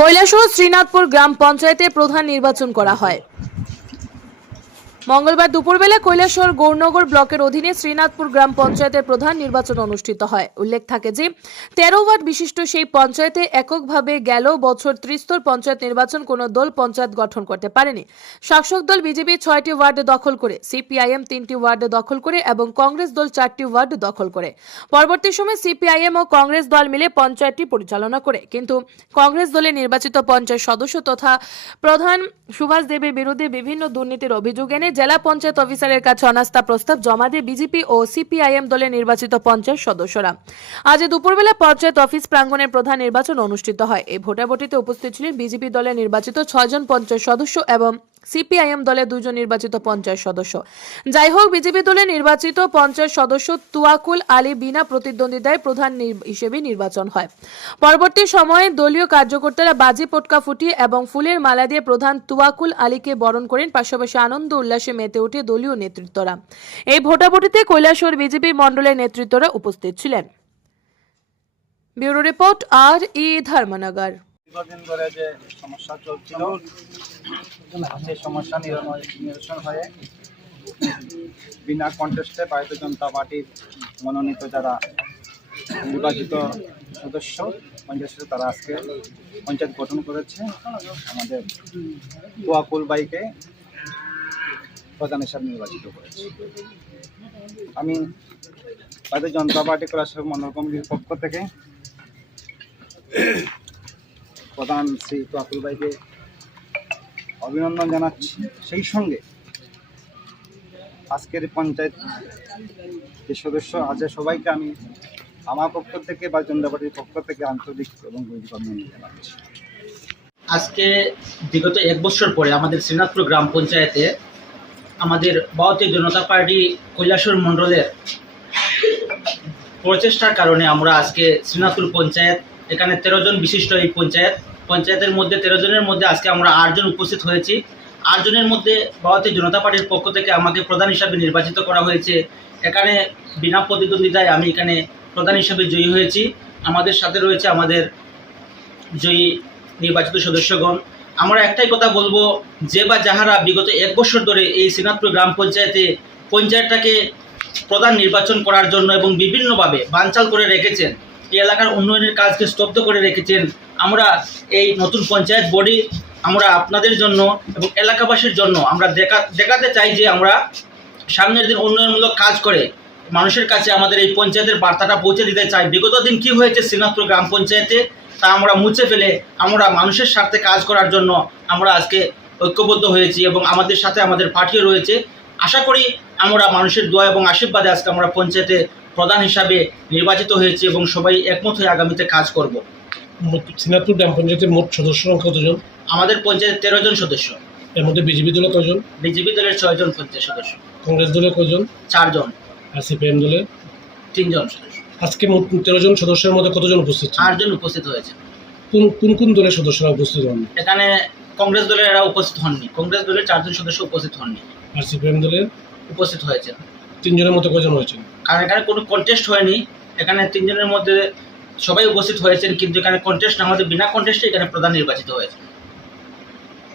কৈলাসহর শ্রীনাথপুর গ্রাম পঞ্চায়েতে প্রধান নির্বাচন করা হয়। মঙ্গলবার দুপুরবেলা কৈলাসহর গৌরনগর ব্লকের অধীনে শ্রীনাথপুর গ্রাম পঞ্চায়েতের প্রধান নির্বাচন অনুষ্ঠিত হয়। উল্লেখ থাকে যে, তেরো ওয়ার্ড বিশিষ্ট সেই পঞ্চায়েতে এককভাবে গেল বছর ত্রিস্তর পঞ্চায়েত নির্বাচন কোনো দল পঞ্চায়েত গঠন করতে পারেনি। শাসক দল বিজেপি ছয়টি ওয়ার্ড দখল করে, সিপিআইএম তিনটি ওয়ার্ড দখল করে এবং কংগ্রেস দল চারটি ওয়ার্ড দখল করে। পরবর্তী সময় সিপিআইএম ও কংগ্রেস দল মিলে পঞ্চায়েতটি পরিচালনা করে। কিন্তু কংগ্রেস দলের নির্বাচিত পঞ্চায়েত সদস্য তথা প্রধান সুভাষ দেবের বিরুদ্ধে বিভিন্ন দুর্নীতির অভিযোগ এনে জেলা পঞ্চায়েত অফিসারের কাছে অনাস্থা প্রস্তাব জমা দিয়ে বিজেপি ও সিপিআইএম দলে নির্বাচিত পঞ্চায়েত সদস্যরা। আজ দুপুরবেলা পঞ্চায়েত অফিস প্রাঙ্গণের প্রধান নির্বাচন অনুষ্ঠিত হয়। এই ভোটাভুটিতে উপস্থিত ছিলেন বিজেপি দলে নির্বাচিত ছয়জন পঞ্চায়েত সদস্য এবং সিপিআইএম দলের দুজন নির্বাচিত পঞ্চায়েত সদস্য। যাই হোক বিজেপি দলের নির্বাচিত পঞ্চায়েত সদস্য তুয়াকুল আলী বিনা প্রতিদ্বন্দ্বিতায় প্রধান হিসেবে নির্বাচন হয়। পরবর্তী সময়ে দলীয় কার্যকর্তারা বাজি পটকা ফুটিয়ে এবং ফুলের মালা দিয়ে প্রধান তুয়াকুল আলীকে বরণ করেন। পাশাপাশি আনন্দ উল্লাসে মেতে ওঠে দলীয় নেতৃত্বরা। এই ভোটাভুটিতে কৈলাসহর বিজেপি মণ্ডলের নেতৃত্বরা উপস্থিত ছিলেন। ব্যুরো রিপোর্ট আর ই ধর্মনগর। দীর্ঘদিন ধরে যে সমস্যা চলছিল সেই সমস্যা নিরসন হয়ে বিনা কন্টেস্টে ভারতীয় জনতা পার্টির মনোনীত যারা নির্বাচিত সদস্য, পঞ্চায়েত তারা আজকে পঞ্চায়েত গঠন করেছে। আমাদের তোয়াকুল বাইকে প্রধান হিসাবে নির্বাচিত করেছে। আমি ভারতীয় জনতা পার্টি কৈলাসহর মন্ডল কমিটির পক্ষ থেকে প্রধান শ্রী তোয়াকুল ভাইকে অভিনন্দন জানাচ্ছি। সেই সঙ্গে আজকের পঞ্চায়েত যে সদস্য আছে সবাইকে আমি আমার পক্ষ থেকে বা জনতাপাটির পক্ষ থেকে আন্তরিক এবং অভিনন্দন জানাচ্ছি। আজকে বিগত এক বছর পরে আমাদের শ্রীনাথপুর গ্রাম পঞ্চায়েতে আমাদের ভারতীয় জনতা পার্টি কৈলাসর মণ্ডলের প্রচেষ্টার কারণে আমরা আজকে শ্রীনাথপুর পঞ্চায়েত, এখানে তেরো জন বিশিষ্ট এই পঞ্চায়েত পঞ্চায়েতের মধ্যে, তেরো জনের মধ্যে আজকে আমরা আটজন উপস্থিত হয়েছি। আটজনের মধ্যে ভারতীয় জনতা পার্টির পক্ষ থেকে আমাকে প্রধান হিসাবে নির্বাচিত করা হয়েছে। এখানে বিনা প্রতিদ্বন্দ্বিতায় আমি এখানে প্রধান হিসাবে জয়ী হয়েছি। আমাদের সাথে রয়েছে আমাদের জয়ী নির্বাচিত সদস্যগণ। আমরা একটাই কথা বলব, যে বা যাহারা বিগত এক বছর ধরে এই শ্রীনাথপুর গ্রাম পঞ্চায়েতে পঞ্চায়েতটাকে প্রধান নির্বাচন করার জন্য এবং বিভিন্নভাবে বানচাল করে রেখেছেন এই এলাকার উন্নয়নের কাজকে স্তব্ধ করে রেখেছেন। আমরা এই নতুন পঞ্চায়েত বডি, আমরা আপনাদের জন্য এবং এলাকাবাসীর জন্য আমরা দেখা, দেখাতে চাই যে আমরা সামনের দিন উন্নয়নমূলক কাজ করে মানুষের কাছে আমাদের এই পঞ্চায়েতের বার্তাটা পৌঁছে দিতে চাই। বিগত দিন কি হয়েছে শ্রীনাথপুর গ্রাম পঞ্চায়েতে, তা আমরা মুছে ফেলে আমরা মানুষের স্বার্থে কাজ করার জন্য আমরা আজকে ঐক্যবদ্ধ হয়েছি এবং আমাদের সাথে আমাদের পার্টিও রয়েছে। আশা করি আমরা মানুষের দোয়া এবং আশীর্বাদে আজকে আমরা পঞ্চায়েতে প্রধান হিসাবে নির্বাচিত হয়েছে এবং সবাই একমত হয়ে আগামীতে কাজ করব। শ্রীনাথপুর গ্রাম পঞ্চায়েতের মোট সদস্য সংখ্যা কতজন? আমাদের পঞ্চায়েতে তেরো জন সদস্য। এর মধ্যে বিজেপি দলে কজন বিজেপি দলের ছয়জন পঞ্চায়েত সদস্য। কংগ্রেস দলে কজন চারজন আর সিপিএম দলে তিনজন সদস্য। আজকে মোট তেরো জন সদস্যের মধ্যে কতজন উপস্থিত চারজন উপস্থিত হয়েছে। কোন কোন কোন দলের সদস্যরা উপস্থিত হন এখানে কংগ্রেস দলের এরা উপস্থিত হননি। কংগ্রেস দলের চারজন সদস্য উপস্থিত হননি। আর সিপিএম দলের? উপস্থিত হয়েছে। তিনজনের মধ্যে কজন হয়েছেন কারণ এখানে কোনো কন্টেস্ট হয়নি। এখানে তিনজনের মধ্যে সবাই উপস্থিত হয়েছেন, কিন্তু এখানে কন্টেস্ট আমাদের বিনা কন্টেস্টে এখানে প্রধান নির্বাচিত হয়েছে